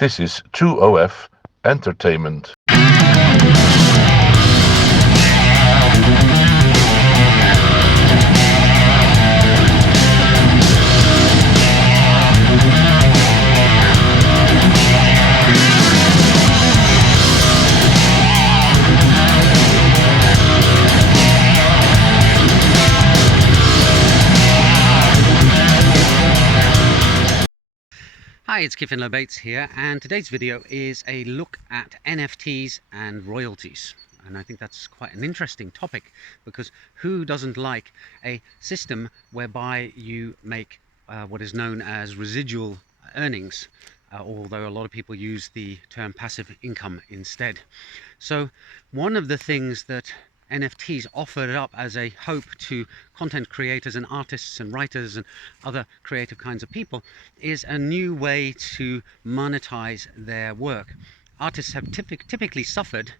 This is 2OF Entertainment. Hi, it's Kiffin Bates here, and today's video is a look at NFTs and royalties. And I think that's quite an interesting topic, because who doesn't like a system whereby you make what is known as residual earnings, although a lot of people use the term passive income instead. So one of the things that NFTs offered up as a hope to content creators and artists and writers and other creative kinds of people is a new way to monetize their work. Artists have typically suffered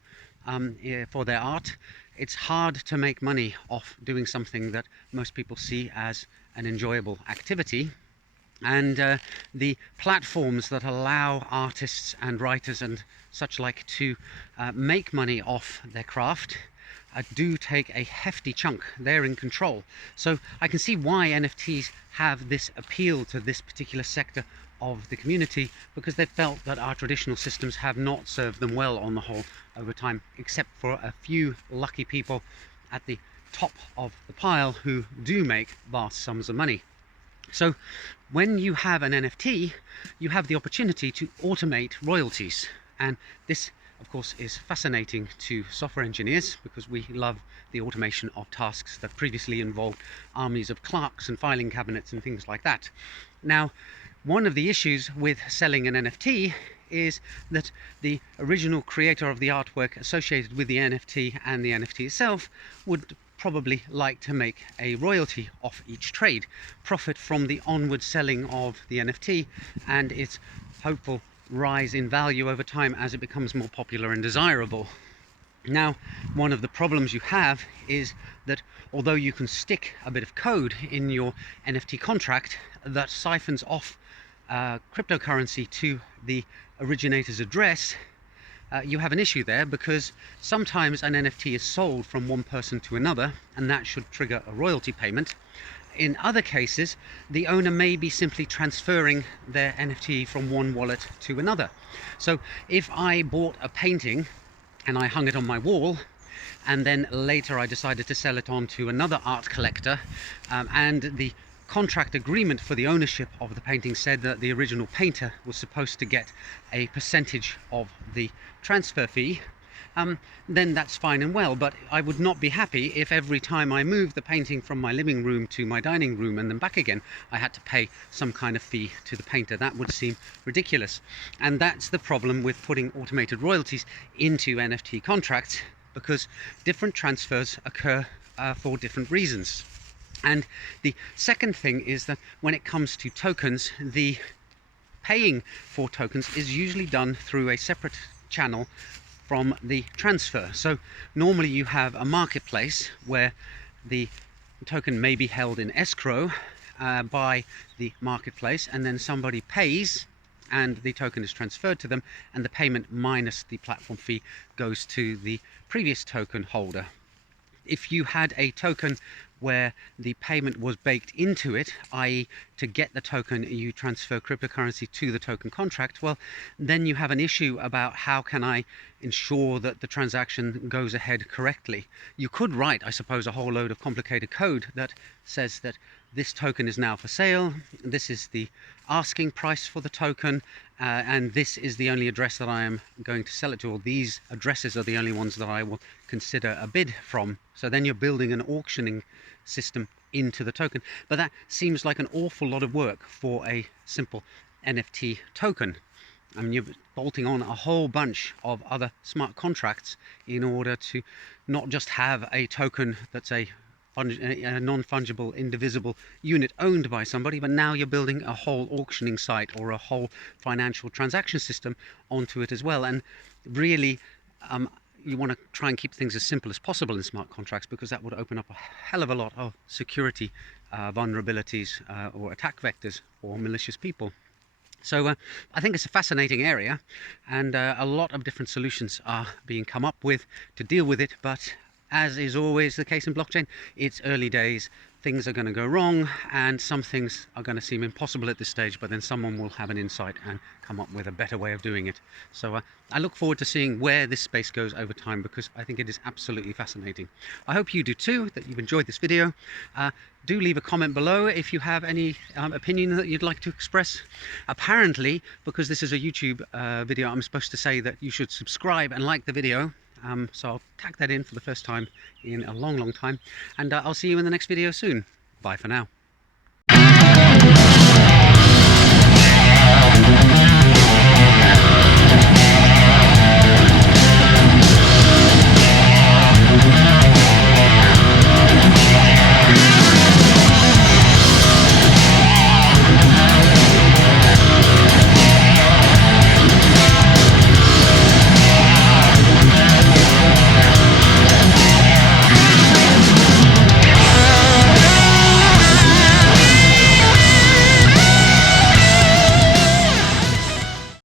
for their art. It's hard to make money off doing something that most people see as an enjoyable activity. And the platforms that allow artists and writers and such like to make money off their craft do take a hefty chunk. They're in control. So I can see why NFTs have this appeal to this particular sector of the community, because they felt that our traditional systems have not served them well on the whole over time, except for a few lucky people at the top of the pile who do make vast sums of money. So when you have an NFT, you have the opportunity to automate royalties. And this, of course, is fascinating to software engineers, because we love the automation of tasks that previously involved armies of clerks and filing cabinets and things like that. Now, one of the issues with selling an NFT is that the original creator of the artwork associated with the NFT and the NFT itself would probably like to make a royalty off each trade, profit from the onward selling of the NFT and its hopeful rise in value over time as it becomes more popular and desirable. Now, one of the problems you have is that although you can stick a bit of code in your NFT contract that siphons off cryptocurrency to the originator's address, you have an issue there, because sometimes an NFT is sold from one person to another, and that should trigger a royalty payment. In other cases, the owner may be simply transferring their NFT from one wallet to another. So if I bought a painting and I hung it on my wall, and then later I decided to sell it on to another art collector, and the contract agreement for the ownership of the painting said that the original painter was supposed to get a percentage of the transfer fee, then that's fine and well. But I would not be happy if every time I moved the painting from my living room to my dining room and then back again, I had to pay some kind of fee to the painter. That would seem ridiculous. And that's the problem with putting automated royalties into NFT contracts, because different transfers occur for different reasons. And the second thing is that when it comes to tokens, the paying for tokens is usually done through a separate channel from the transfer. So normally you have a marketplace where the token may be held in escrow by the marketplace, and then somebody pays and the token is transferred to them, and the payment minus the platform fee goes to the previous token holder. If you had a token where the payment was baked into it, i.e. to get the token you transfer cryptocurrency to the token contract, well, then you have an issue about how can I ensure that the transaction goes ahead correctly. You could write, I suppose, a whole load of complicated code that says that this token is now for sale, this is the asking price for the token, and this is the only address that I am going to sell it to, or these addresses are the only ones that I will consider a bid from. So then you're building an auctioning system into the token. But that seems like an awful lot of work for a simple NFT token. I mean, you're bolting on a whole bunch of other smart contracts in order to not just have a token that's a non-fungible, indivisible unit owned by somebody, but now you're building a whole auctioning site or a whole financial transaction system onto it as well. And really, you want to try and keep things as simple as possible in smart contracts, because that would open up a hell of a lot of security vulnerabilities or attack vectors for malicious people. So I think it's a fascinating area, and a lot of different solutions are being come up with to deal with it. But as is always the case in blockchain, it's early days. Things are going to go wrong, and some things are going to seem impossible at this stage, but then someone will have an insight and come up with a better way of doing it. So I look forward to seeing where this space goes over time, because I think it is absolutely fascinating. I hope you do too, that you've enjoyed this video. Do leave a comment below if you have any opinion that you'd like to express. Apparently, because this is a YouTube video, I'm supposed to say that you should subscribe and like the video. So I'll tag that in for the first time in a long time, and I'll see you in the next video soon. Bye for now.